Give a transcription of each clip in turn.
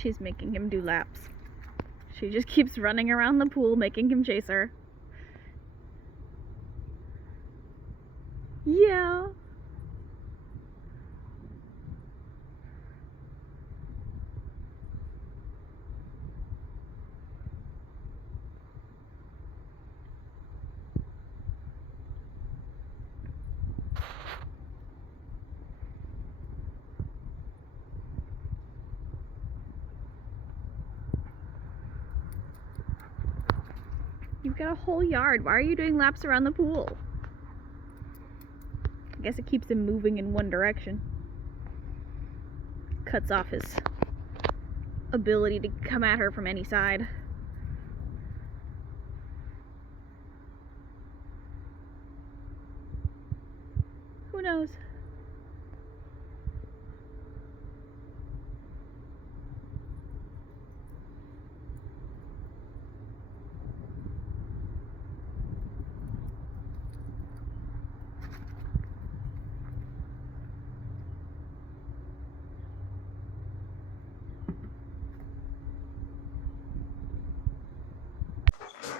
She's making him do laps. She just keeps running around the pool, making him chase her. Yeah. You've got a whole yard. Why are you doing laps around the pool? I guess it keeps him moving in one direction. Cuts off his ability to come at her from any side. Who knows?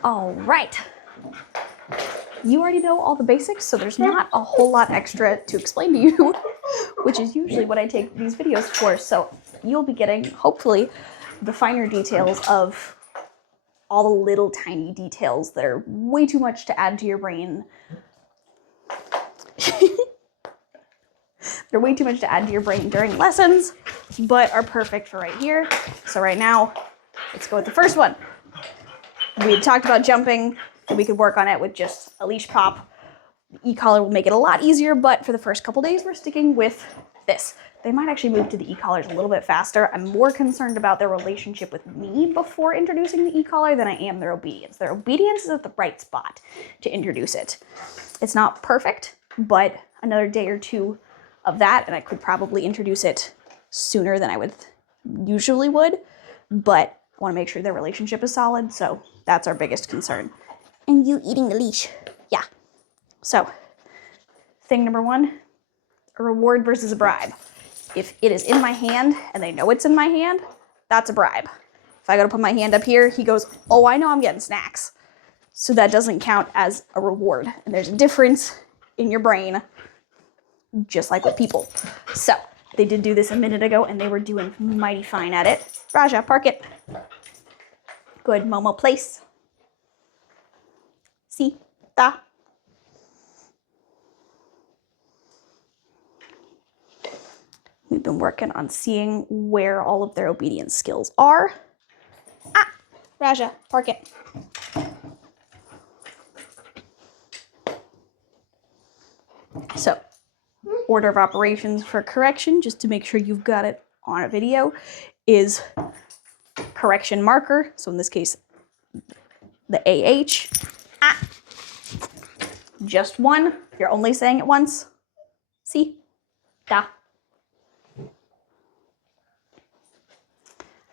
All right. You already know all the basics, so there's not a whole lot extra to explain to you, which is usually what I take these videos for. So you'll be getting, hopefully, the finer details of all the little tiny details that are way too much to add to your brain. They're way too much to add to your brain during lessons, but are perfect for right here. So right now, let's go with the first one. We had talked about jumping, and we could work on it with just a leash pop. The e-collar will make it a lot easier, but for the first couple days, we're sticking with this. They might actually move to the e-collars a little bit faster. I'm more concerned about their relationship with me before introducing the e-collar than I am their obedience. Their obedience is at the right spot to introduce it. It's not perfect, but another day or two of that, and I could probably introduce it sooner than I would usually would, but I want to make sure their relationship is solid, so that's our biggest concern. And you eating the leash. Yeah. So, thing number one, a reward versus a bribe. If it is in my hand and they know it's in my hand, that's a bribe. If I go to put my hand up here, he goes, oh, I know I'm getting snacks. So that doesn't count as a reward. And there's a difference in your brain, just like with people. So, they did do this a minute ago and they were doing mighty fine at it. Rajah, park it. Good, Mommo, place. See, da. We've been working on seeing where all of their obedience skills are. Ah, Rajah, park it. So, order of operations for correction, just to make sure you've got it on a video, is correction marker. So in this case, the AH. Ah. Just one. You're only saying it once. See? Da.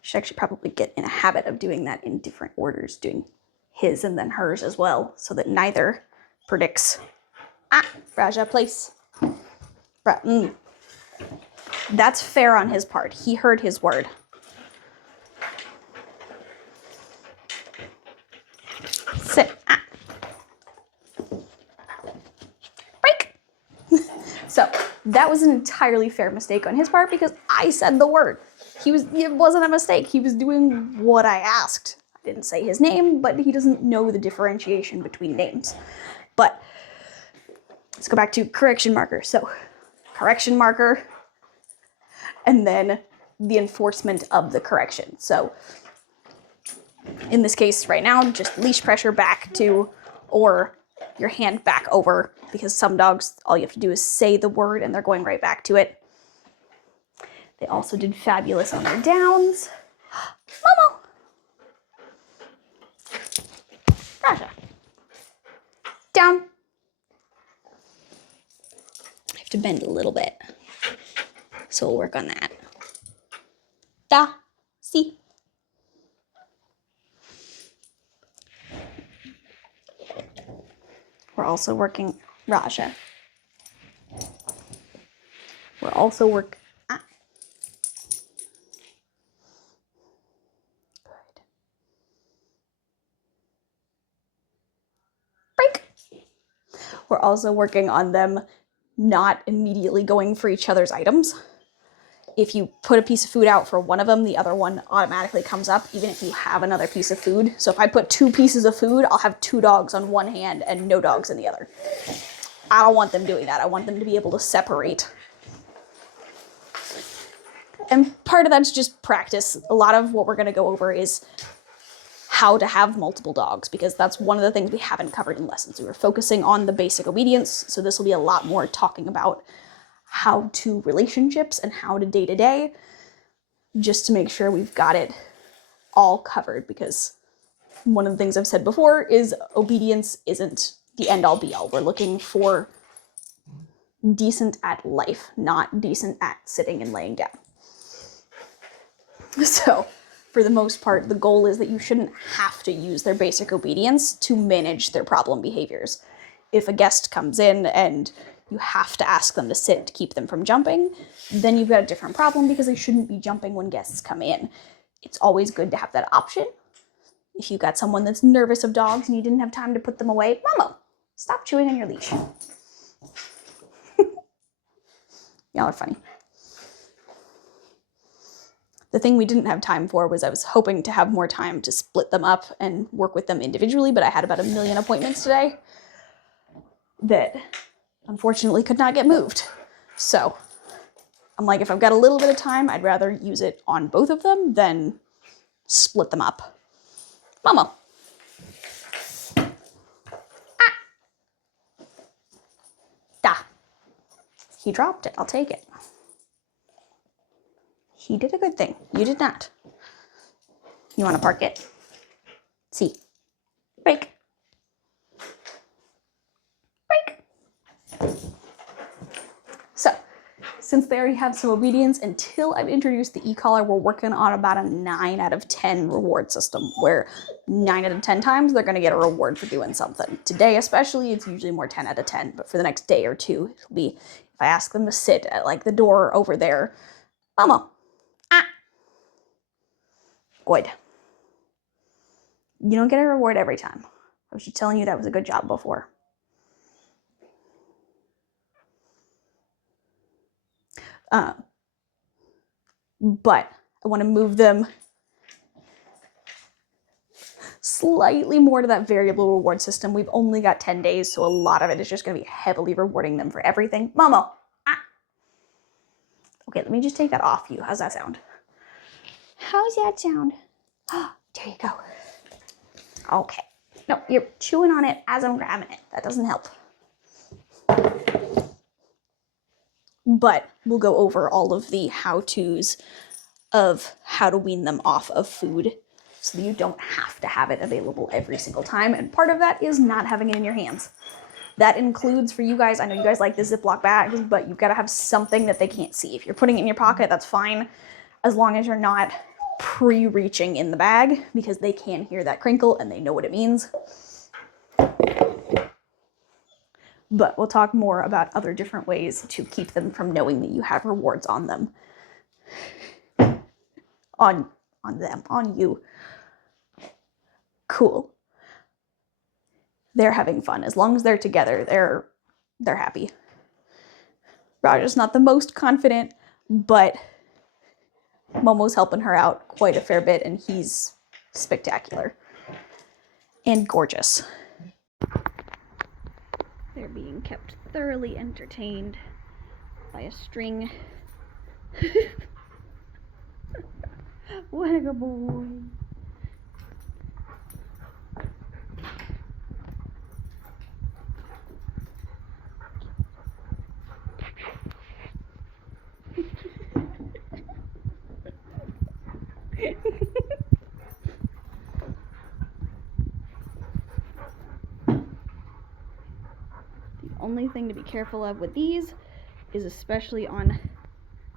Should actually probably get in a habit of doing that in different orders, doing his and then hers as well, so that neither predicts. Ah, Rajah, place. That's fair on his part. He heard his word. Sit. Ah. Break. So that was an entirely fair mistake on his part because I said the word. It wasn't a mistake. He was doing what I asked. I didn't say his name, but he doesn't know the differentiation between names. But let's go back to correction marker. So correction marker, and then the enforcement of the correction. So in this case right now, just leash pressure back to, or your hand back over, because some dogs, all you have to do is say the word and they're going right back to it. They also did fabulous on their downs. Mommo! Rajah. Down. I have to bend a little bit, so we'll work on that. Da. See. We're also working Rajah. We're also working. Ah. We're also working on them not immediately going for each other's items. If you put a piece of food out for one of them, the other one automatically comes up, even if you have another piece of food. So if I put 2 pieces of food, I'll have 2 dogs on one hand and no dogs in the other. I don't want them doing that. I want them to be able to separate. And part of that's just practice. A lot of what we're going to go over is how to have multiple dogs, because that's one of the things we haven't covered in lessons. We were focusing on the basic obedience, so this will be a lot more talking about how to relationships and how to day-to-day, just to make sure we've got it all covered, because one of the things I've said before is obedience isn't the end-all be-all. We're looking for decent at life, not decent at sitting and laying down. So, for the most part, the goal is that you shouldn't have to use their basic obedience to manage their problem behaviors. If a guest comes in and you have to ask them to sit to keep them from jumping, then you've got a different problem, because they shouldn't be jumping when guests come in. It's always good to have that option. If you've got someone that's nervous of dogs and you didn't have time to put them away, Mommo, stop chewing on your leash. Y'all are funny. The thing we didn't have time for was I was hoping to have more time to split them up and work with them individually, but I had about 1 million appointments today that unfortunately could not get moved. So I'm like, if I've got a little bit of time, I'd rather use it on both of them than split them up. Mommo. Ah. Da. He dropped it. I'll take it. He did a good thing. You did not. You want to park it? See. Break. Break. So, since they already have some obedience, until I've introduced the e-collar, we're working on about a 9 out of 10 reward system, where 9 out of 10 times they're going to get a reward for doing something. Today especially, it's usually more 10 out of 10, but for the next day or two, it'll be, if I ask them to sit at like the door over there, Mommo. Ah. Good. You don't get a reward every time. I was just telling you that was a good job before. But I want to move them slightly more to that variable reward system. We've only got 10 days, so a lot of it is just going to be heavily rewarding them for everything. Mommo. Ah. Okay, let me just take that off you. How's that sound? How's that sound? Oh, there you go. Okay. No, you're chewing on it as I'm grabbing it. That doesn't help. But we'll go over all of the how-tos of how to wean them off of food so that you don't have to have it available every single time. And part of that is not having it in your hands. That includes for you guys, I know you guys like the Ziploc bags, but you've got to have something that they can't see. If you're putting it in your pocket, that's fine, as long as you're not pre-reaching in the bag, because they can hear that crinkle and they know what it means. But we'll talk more about other different ways to keep them from knowing that you have rewards on them. On them, on you. Cool. They're having fun. As long as they're together, they're happy. Rajah's not the most confident, but Mommo's helping her out quite a fair bit, and he's spectacular and gorgeous. They're being kept thoroughly entertained by a string. What a good boy. Only thing to be careful of with these is, especially on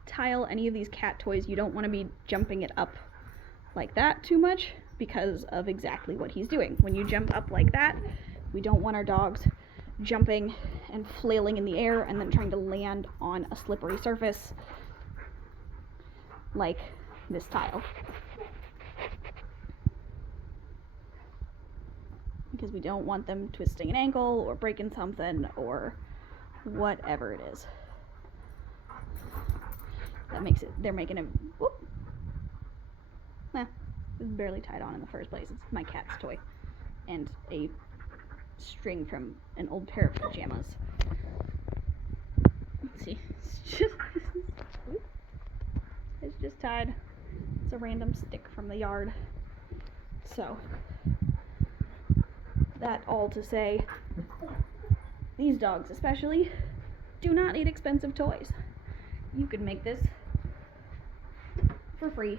tile, any of these cat toys, you don't want to be jumping it up like that too much, because of exactly what he's doing. When you jump up like that, we don't want our dogs jumping and flailing in the air and then trying to land on a slippery surface like this tile. because we don't want them twisting an ankle or breaking something or whatever it is. That makes it, they're making a, whoop. Nah, it was barely tied on in the first place. It's my cat's toy. And a string from an old pair of pajamas. Let's see, it's just tied. It's a random stick from the yard. So, that all to say, these dogs especially do not need expensive toys. You could make this for free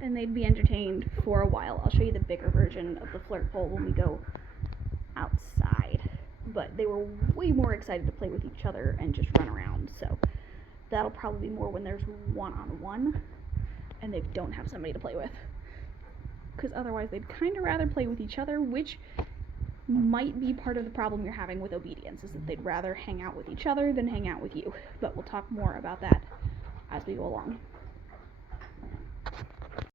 and they'd be entertained for a while. I'll show you the bigger version of the flirt pole when we go outside, but they were way more excited to play with each other and just run around, so that'll probably be more when there's one-on-one and they don't have somebody to play with, because otherwise they'd kind of rather play with each other, which might be part of the problem you're having with obedience, is that they'd rather hang out with each other than hang out with you, but we'll talk more about that as we go along.